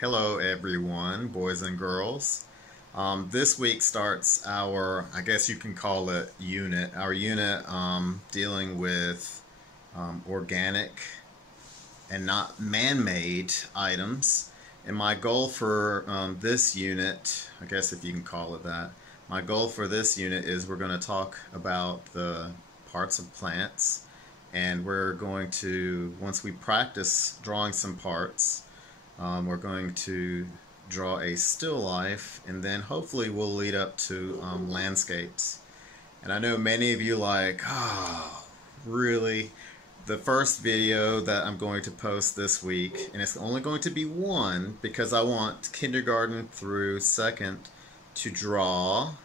Hello everyone, boys and girls. This week starts our, I guess you can call it our unit dealing with organic and not man-made items. And my goal for this unit, I guess if you can call it that, my goal for this unit is we're going to talk about the parts of plants, and we're going to, once we practice drawing some parts, we're going to draw a still life, and then hopefully we'll lead up to landscapes. And I know many of you like, oh, really? The first video that I'm going to post this week, and it's only going to be one because I want kindergarten through second to draw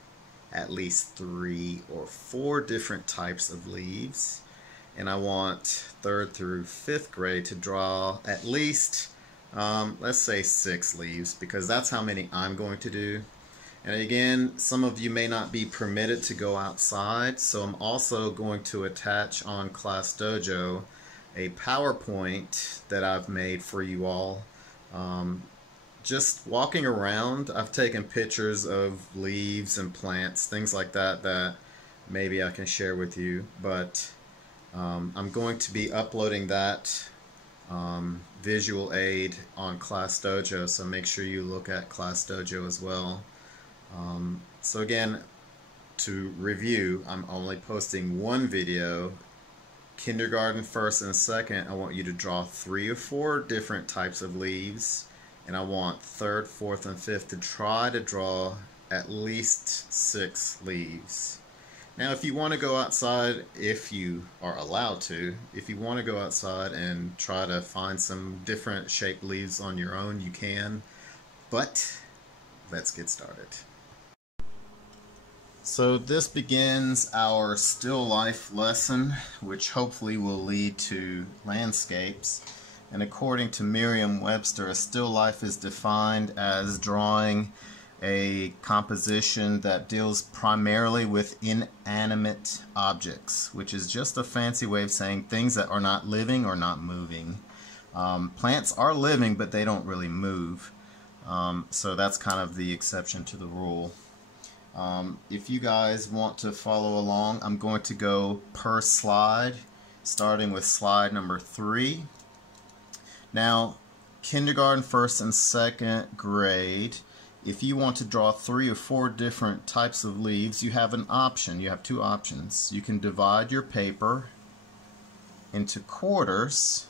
at least 3 or 4 different types of leaves, and I want third through 5th grade to draw at least let's say 6 leaves, because that's how many I'm going to do. And again, some of you may not be permitted to go outside, so I'm also going to attach on Class Dojo a PowerPoint that I've made for you all. Just walking around, I've taken pictures of leaves and plants, things like that, that maybe I can share with you, but I'm going to be uploading that visual aid on Class Dojo, so make sure you look at Class Dojo as well. So again, to review, I'm only posting one video. Kindergarten first and second, I want you to draw 3 or 4 different types of leaves, and I want third, fourth, and fifth to try to draw at least 6 leaves. Now, if you want to go outside, if you are allowed to, if you want to go outside and try to find some different shaped leaves on your own, you can. But let's get started. So this begins our still life lesson, which hopefully will lead to landscapes. And according to Merriam-Webster, a still life is defined as drawing a composition that deals primarily with inanimate objects, which is just a fancy way of saying things that are not living or not moving. Plants are living, but they don't really move. So that's kind of the exception to the rule. If you guys want to follow along, I'm going to go per slide, starting with slide number 3. Now, kindergarten, first and second grade, if you want to draw 3 or 4 different types of leaves, you have an option. You have 2 options. You can divide your paper into quarters.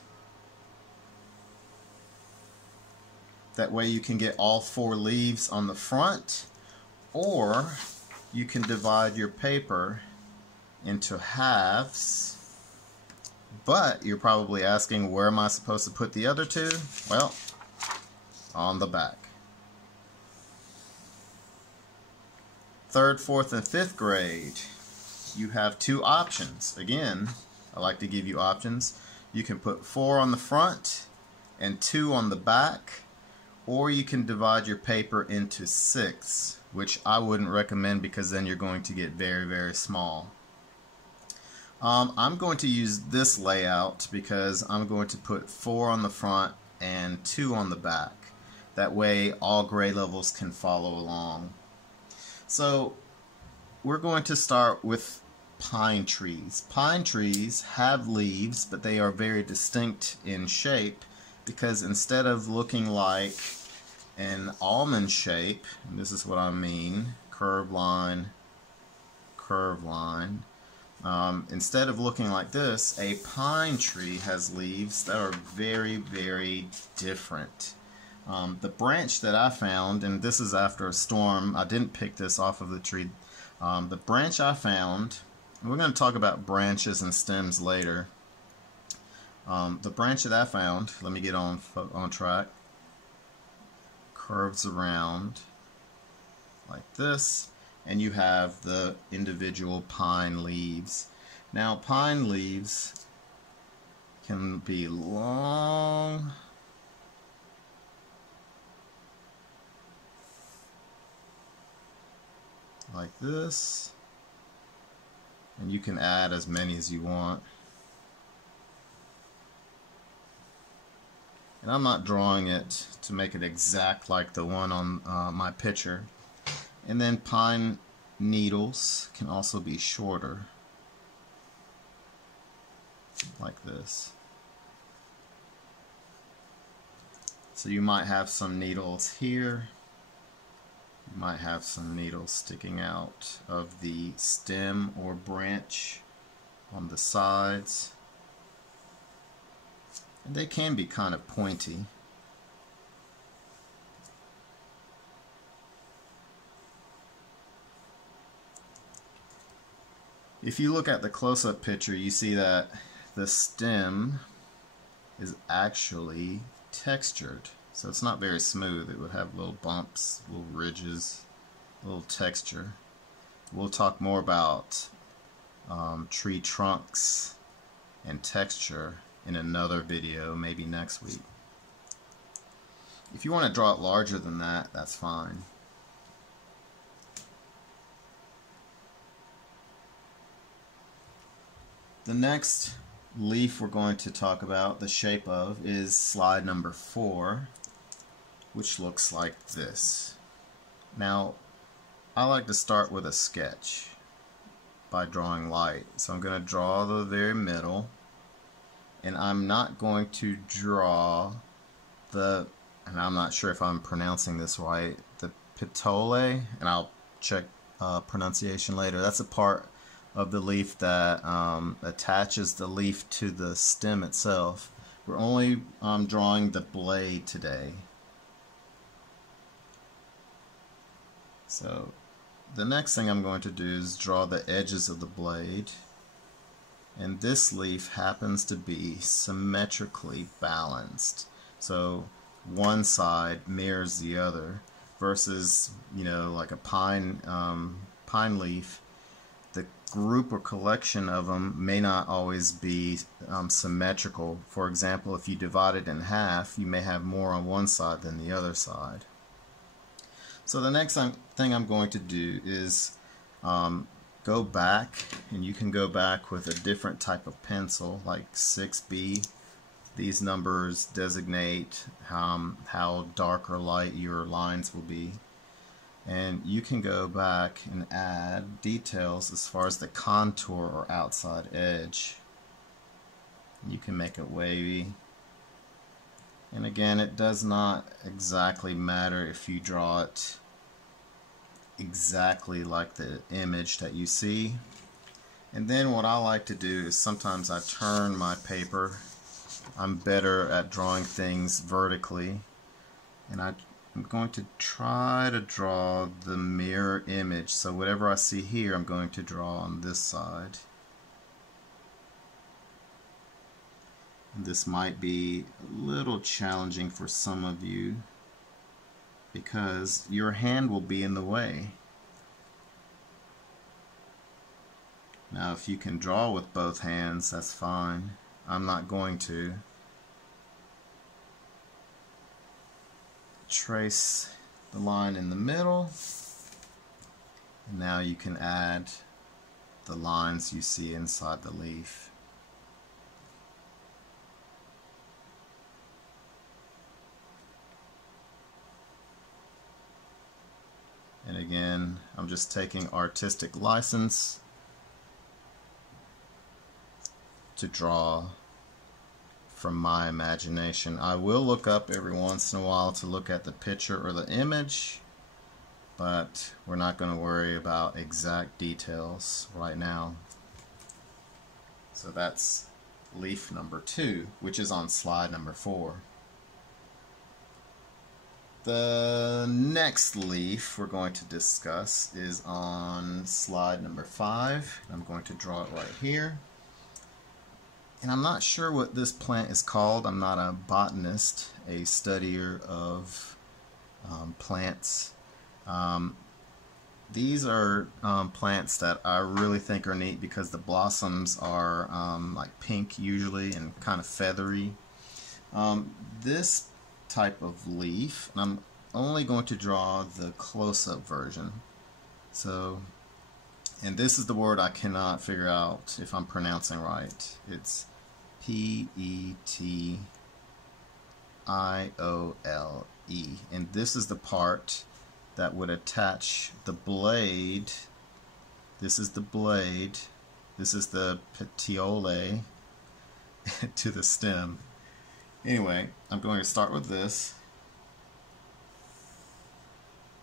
That way you can get all 4 leaves on the front, or you can divide your paper into halves. But you're probably asking, where am I supposed to put the other 2? Well, on the back. Third, fourth, and fifth grade, you have 2 options. Again, I like to give you options. You can put 4 on the front and 2 on the back, or you can divide your paper into 6, which I wouldn't recommend because then you're going to get very, very small. I'm going to use this layout because I'm going to put 4 on the front and 2 on the back. That way all grade levels can follow along. So we're going to start with pine trees. Pine trees have leaves, but they are very distinct in shape because instead of looking like an almond shape, and this is what I mean, curved line, instead of looking like this, a pine tree has leaves that are very, very different. The branch that I found, and this is after a storm, I didn't pick this off of the tree. The branch I found, and we're going to talk about branches and stems later. The branch that I found, let me get on track, curves around like this, and you have the individual pine leaves. Now, pine leaves can be long, like this, and you can add as many as you want. And I'm not drawing it to make it exact like the one on my picture. And then pine needles can also be shorter, like this. So you might have some needles here. You might have some needles sticking out of the stem or branch on the sides. And they can be kind of pointy. If you look at the close-up picture, you see that the stem is actually textured. So it's not very smooth. It would have little bumps, little ridges, little texture. We'll talk more about tree trunks and texture in another video, maybe next week. If you want to draw it larger than that, that's fine. The next leaf we're going to talk about the shape of is slide number 4, which looks like this. Now, I like to start with a sketch by drawing light. So I'm going to draw the very middle, and I'm not going to draw the, and I'm not sure if I'm pronouncing this right, the petole, and I'll check pronunciation later. That's a part of the leaf that attaches the leaf to the stem itself. We're only drawing the blade today. So the next thing I'm going to do is draw the edges of the blade, and this leaf happens to be symmetrically balanced. So one side mirrors the other, versus, you know, like a pine leaf. The group or collection of them may not always be symmetrical. For example, if you divide it in half, you may have more on one side than the other side. So the next thing I'm going to do is go back, and you can go back with a different type of pencil, like 6B. These numbers designate how dark or light your lines will be. And you can go back and add details as far as the contour or outside edge. You can make it wavy. And again, it does not exactly matter if you draw it exactly like the image that you see. And then what I like to do is sometimes I turn my paper. I'm better at drawing things vertically, and I'm going to try to draw the mirror image. So whatever I see here, I'm going to draw on this side. And this might be a little challenging for some of you because your hand will be in the way. Now, if you can draw with both hands, that's fine. I'm not going to. Trace the line in the middle, and now you can add the lines you see inside the leaf. And again, I'm just taking artistic license to draw from my imagination. I will look up every once in a while to look at the picture or the image, but we're not going to worry about exact details right now. So that's leaf number 2, which is on slide number 4. The next leaf we're going to discuss is on slide number 5. I'm going to draw it right here. And I'm not sure what this plant is called. I'm not a botanist, a studier of plants. These are plants that I really think are neat because the blossoms are like pink usually and kind of feathery. This type of leaf, and I'm only going to draw the close-up version. So, and this is the word I cannot figure out if I'm pronouncing right. It's P-E-T-O-L-E. I-O-L-E. And this is the part that would attach the blade. This is the blade. This is the petiole to the stem. Anyway, I'm going to start with this.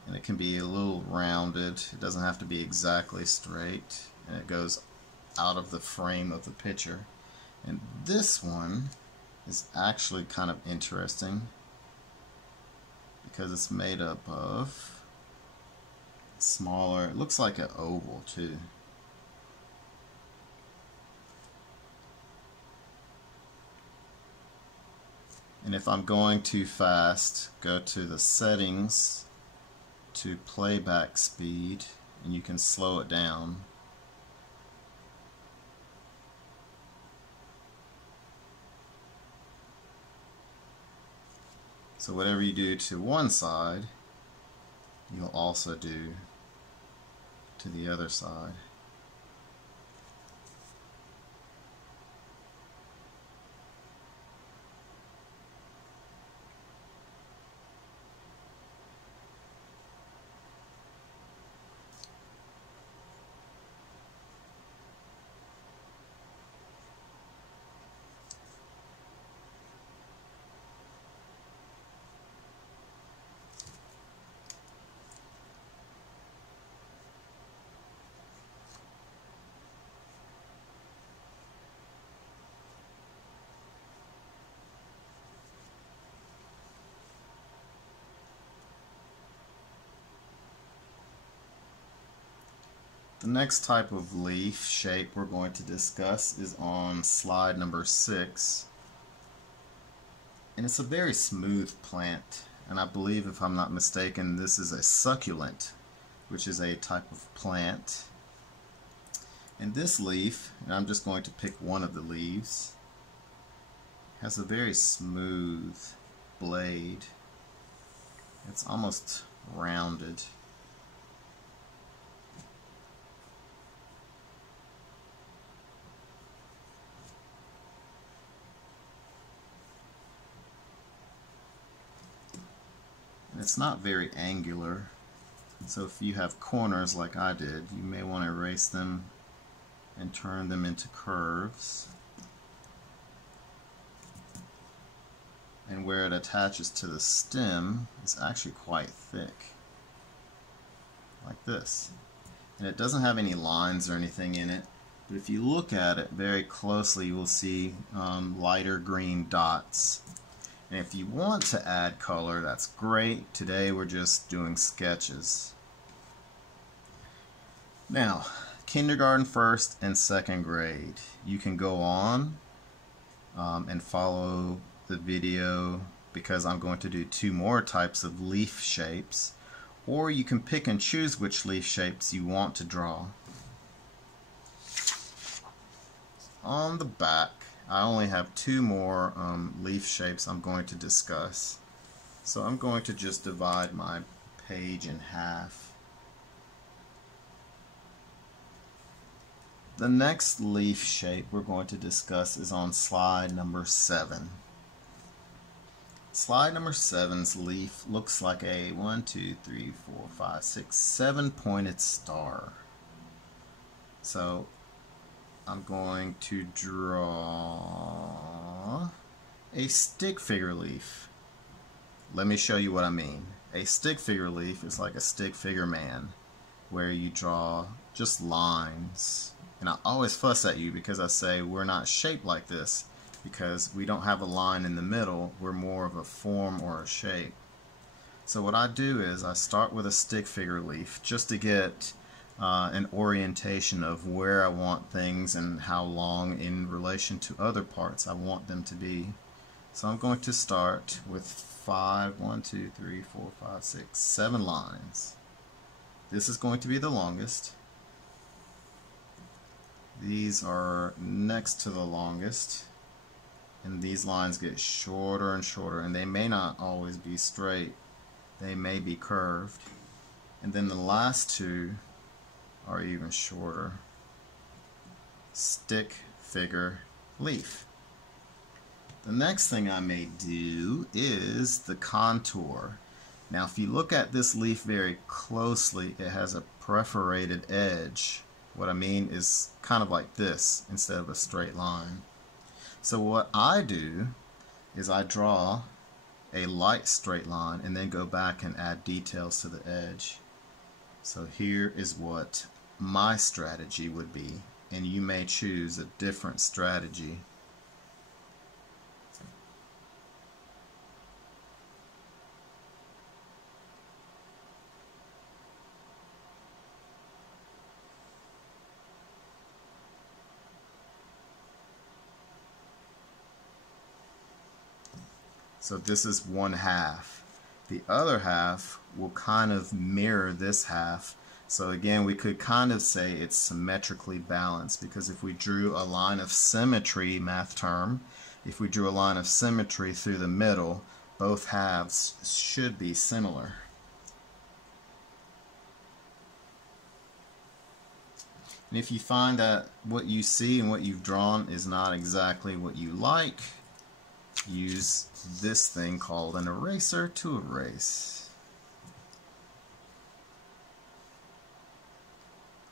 And it can be a little rounded. It doesn't have to be exactly straight. And it goes out of the frame of the picture. And this one is actually kind of interesting because it's made up of smaller, it looks like an oval too. And if I'm going too fast, go to the settings to playback speed and you can slow it down. So whatever you do to one side, you'll also do to the other side. The next type of leaf shape we're going to discuss is on slide number 6. And it's a very smooth plant. And I believe, if I'm not mistaken, this is a succulent, which is a type of plant. And this leaf, and I'm just going to pick one of the leaves, has a very smooth blade. It's almost rounded. It's not very angular, so if you have corners like I did, you may want to erase them and turn them into curves. And where it attaches to the stem is actually quite thick, like this. And it doesn't have any lines or anything in it, but if you look at it very closely, you will see lighter green dots. And if you want to add color, that's great. Today we're just doing sketches. Now, kindergarten, first and second grade. You can go on and follow the video because I'm going to do 2 more types of leaf shapes. Or you can pick and choose which leaf shapes you want to draw. On the back, I only have 2 more leaf shapes I'm going to discuss. So I'm going to just divide my page in half. The next leaf shape we're going to discuss is on slide number 7. Slide number 7's leaf looks like a 7-pointed star. So I'm going to draw a stick figure leaf. Let me show you what I mean. A stick figure leaf is like a stick figure man, where you draw just lines. And I always fuss at you because I say we're not shaped like this because we don't have a line in the middle. We're more of a form or a shape. So what I do is I start with a stick figure leaf just to get an orientation of where I want things and how long in relation to other parts I want them to be. So I'm going to start with 7 lines. This is going to be the longest. These are next to the longest, and these lines get shorter and shorter, and they may not always be straight. They may be curved. And then the last 2 are even shorter. Stick figure leaf. The next thing I may do is the contour. Now if you look at this leaf very closely, it has a perforated edge. What I mean is kind of like this instead of a straight line. So what I do is I draw a light straight line and then go back and add details to the edge. So here is what my strategy would be, and you may choose a different strategy. So this is one half. The other half will kind of mirror this half. So again, we could kind of say it's symmetrically balanced, because if we drew a line of symmetry, math term, if we drew a line of symmetry through the middle, both halves should be similar. And if you find that what you see and what you've drawn is not exactly what you like, use this thing called an eraser to erase.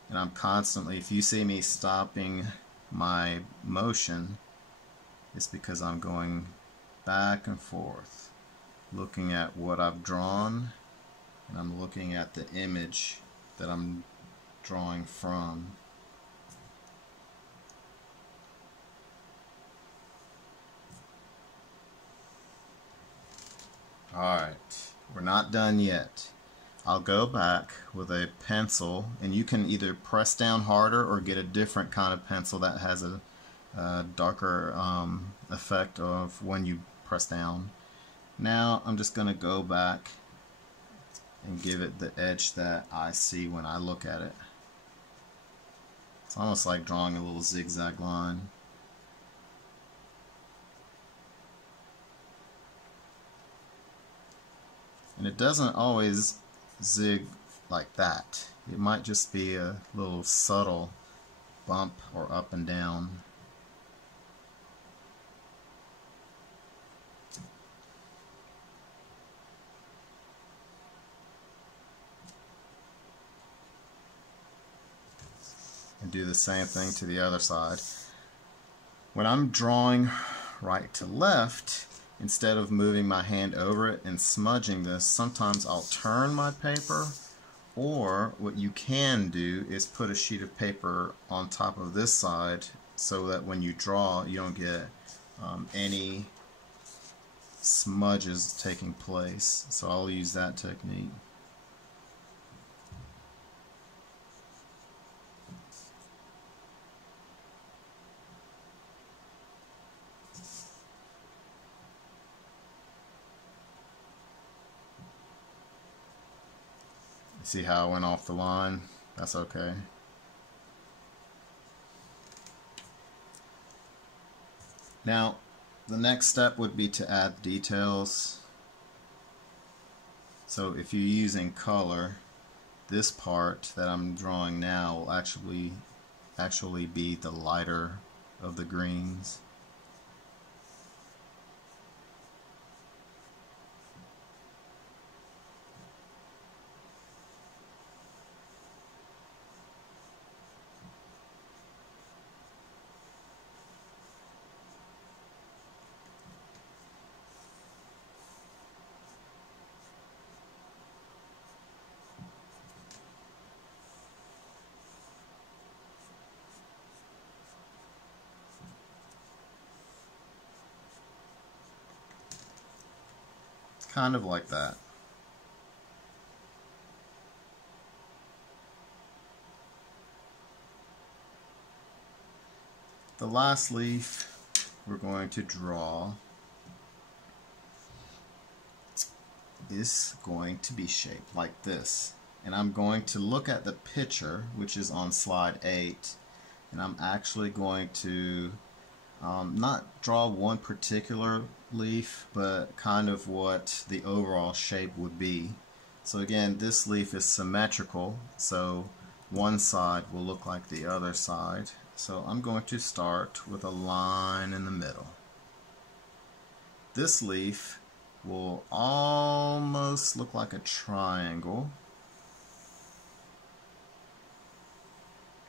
And I'm constantly, if you see me stopping my motion, it's because I'm going back and forth, looking at what I've drawn, and I'm looking at the image that I'm drawing from. Alright, we're not done yet. I'll go back with a pencil, and you can either press down harder or get a different kind of pencil that has a darker effect of when you press down. Now I'm just going to go back and give it the edge that I see when I look at it. It's almost like drawing a little zigzag line. And it doesn't always zig like that. It might just be a little subtle bump or up and down. And do the same thing to the other side. When I'm drawing right to left, instead of moving my hand over it and smudging this, sometimes I'll turn my paper, or what you can do is put a sheet of paper on top of this side so that when you draw you don't get any smudges taking place. So I'll use that technique. See how I went off the line? That's okay. Now, the next step would be to add details. So if you're using color, this part that I'm drawing now will actually be the lighter of the greens. Kind of like that. The last leaf we're going to draw is going to be shaped like this. And I'm going to look at the picture, which is on slide 8, and I'm actually going to not draw one particular leaf, but kind of what the overall shape would be. So again, this leaf is symmetrical, so one side will look like the other side. So I'm going to start with a line in the middle. this leaf will almost look like a triangle.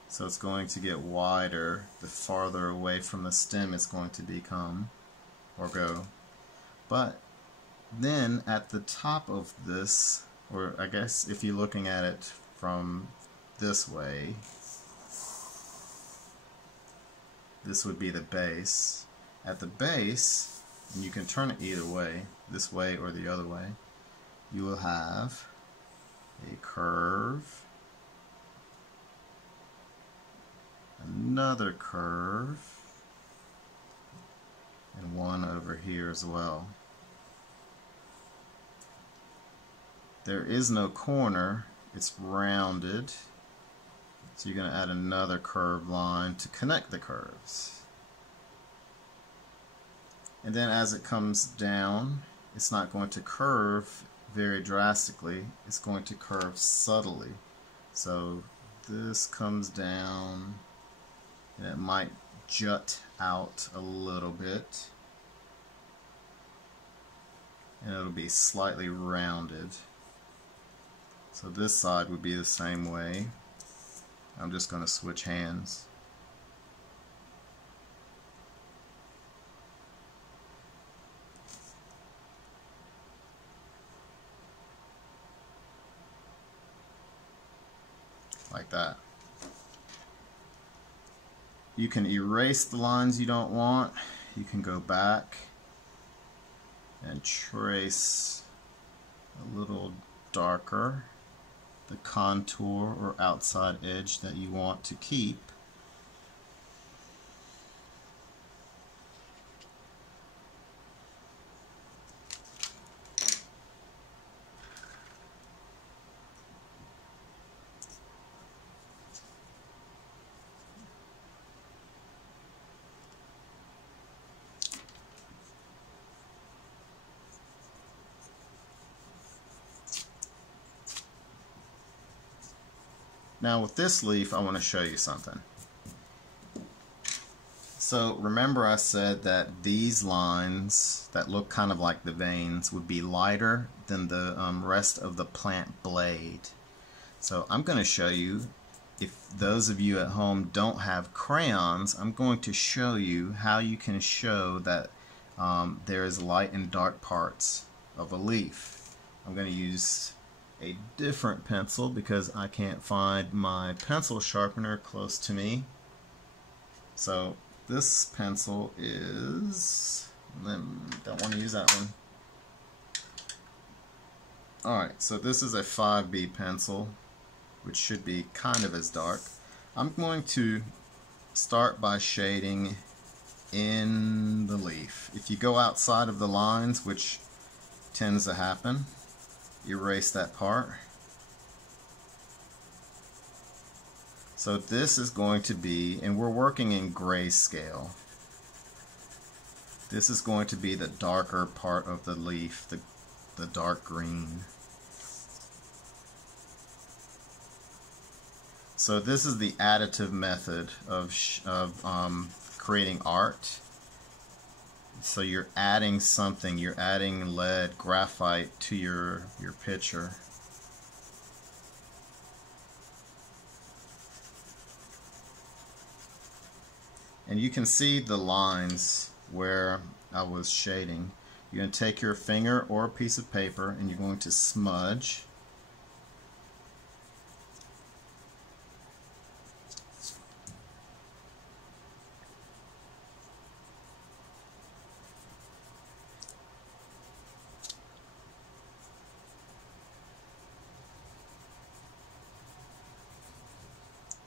So it's going to get wider the farther away from the stem it's going to become or go. But then at the top of this, or I guess if you're looking at it from this way, this would be the base. At the base, and you can turn it either way, this way or the other way, you will have a curve, another curve, and one over here as well. There is no corner, it's rounded, so you're going to add another curved line to connect the curves. And then as it comes down, it's not going to curve very drastically, it's going to curve subtly. So this comes down, and it might jut out a little bit, and it'll be slightly rounded. So this side would be the same way. I'm just going to switch hands. Like that. You can erase the lines you don't want. You can go back and trace a little darker the contour or outside edge that you want to keep. Now with this leaf, I want to show you something. So remember I said that these lines that look kind of like the veins would be lighter than the rest of the plant blade. So I'm going to show you, if those of you at home don't have crayons, I'm going to show you how you can show that there is light and dark parts of a leaf. I'm going to use a different pencil because I can't find my pencil sharpener close to me. So this pencil is, don't want to use that one. Alright, so this is a 5B pencil, which should be kind of as dark. I'm going to start by shading in the leaf. If you go outside of the lines, which tends to happen, erase that part. So this is going to be, and we're working in grayscale, this is going to be the darker part of the leaf, the dark green. So this is the additive method of creating art. So you're adding something, you're adding lead, graphite to your picture. And you can see the lines where I was shading. You're going to take your finger or a piece of paper and you're going to smudge.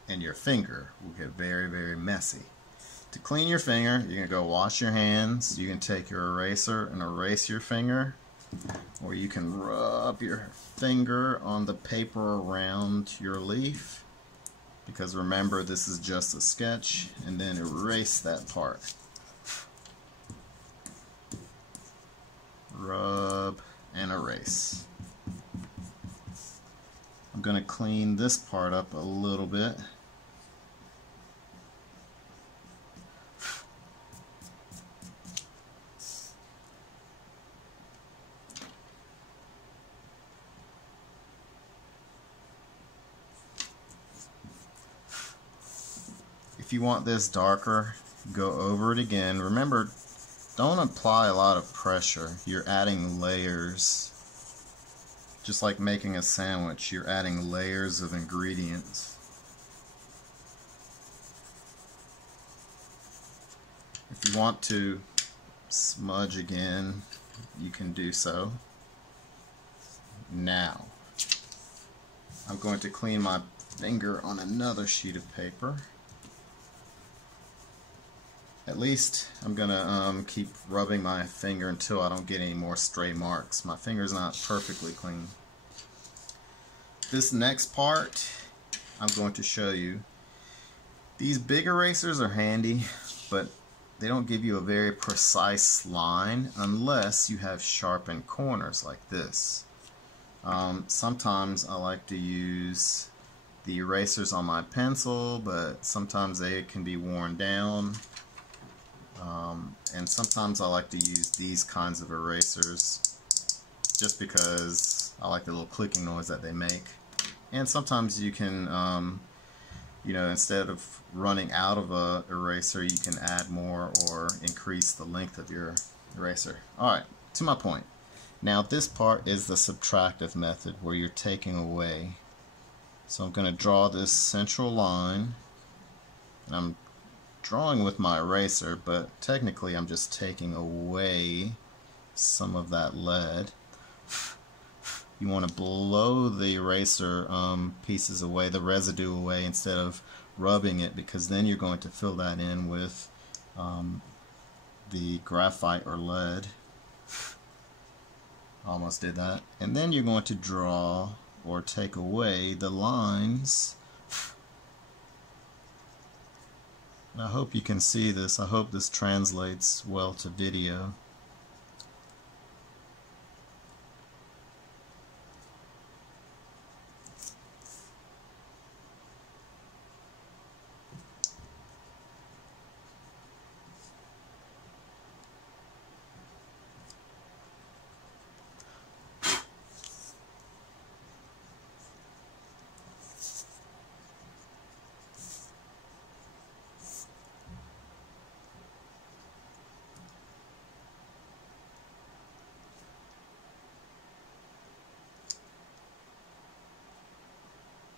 And your finger will get very, very messy. To clean your finger, you're going to go wash your hands. You can take your eraser and erase your finger, or you can rub your finger on the paper around your leaf, because remember, this is just a sketch, and then erase that part. Rub and erase. I'm going to clean this part up a little bit. If you want this darker, go over it again. Remember, don't apply a lot of pressure. You're adding layers. Just like making a sandwich, you're adding layers of ingredients. If you want to smudge again, you can do so. Now, I'm going to clean my finger on another sheet of paper. At least I'm gonna keep rubbing my finger until I don't get any more stray marks. My finger's not perfectly clean. This next part I'm going to show you. These big erasers are handy, but they don't give you a very precise line unless you have sharpened corners like this. Sometimes I like to use the erasers on my pencil, but sometimes they can be worn down. And sometimes I like to use these kinds of erasers just because I like the little clicking noise that they make. And sometimes you can, you know, instead of running out of a eraser, you can add more or increase the length of your eraser. Alright, to my point. Now this part is the subtractive method where you're taking away. So I'm going to draw this central line, and I'm drawing with my eraser, but technically I'm just taking away some of that lead. You want to blow the eraser pieces away, the residue away, instead of rubbing it, because then you're going to fill that in with the graphite or lead. Almost did that. And then you're going to draw or take away the lines. I hope you can see this. I hope this translates well to video.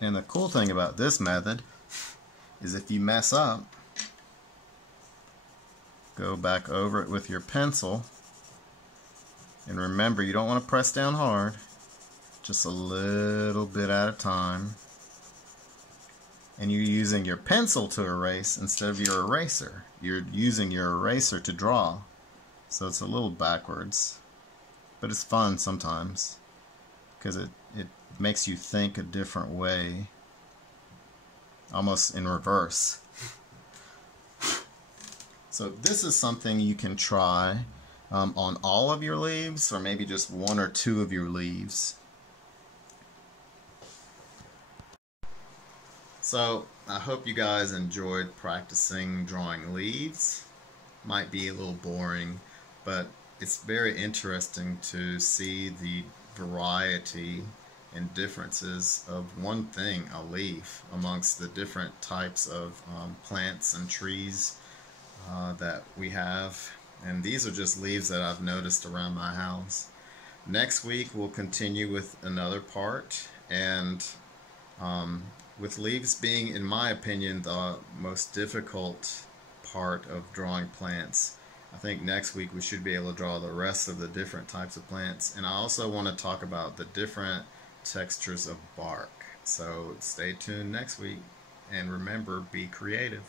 And the cool thing about this method is if you mess up, go back over it with your pencil, and remember, you don't want to press down hard, just a little bit at a time. And you're using your pencil to erase instead of your eraser. You're using your eraser to draw. So it's a little backwards, but it's fun sometimes because it makes you think a different way, almost in reverse. So this is something you can try on all of your leaves, or maybe just one or two of your leaves. So I hope you guys enjoyed practicing drawing leaves. Might be a little boring, but it's very interesting to see the variety and differences of one thing, a leaf, amongst the different types of plants and trees that we have. And these are just leaves that I've noticed around my house. Next week we'll continue with another part, and with leaves being, in my opinion, the most difficult part of drawing plants, I think next week we should be able to draw the rest of the different types of plants. And I also want to talk about the different textures of bark. So stay tuned next week, and remember, be creative.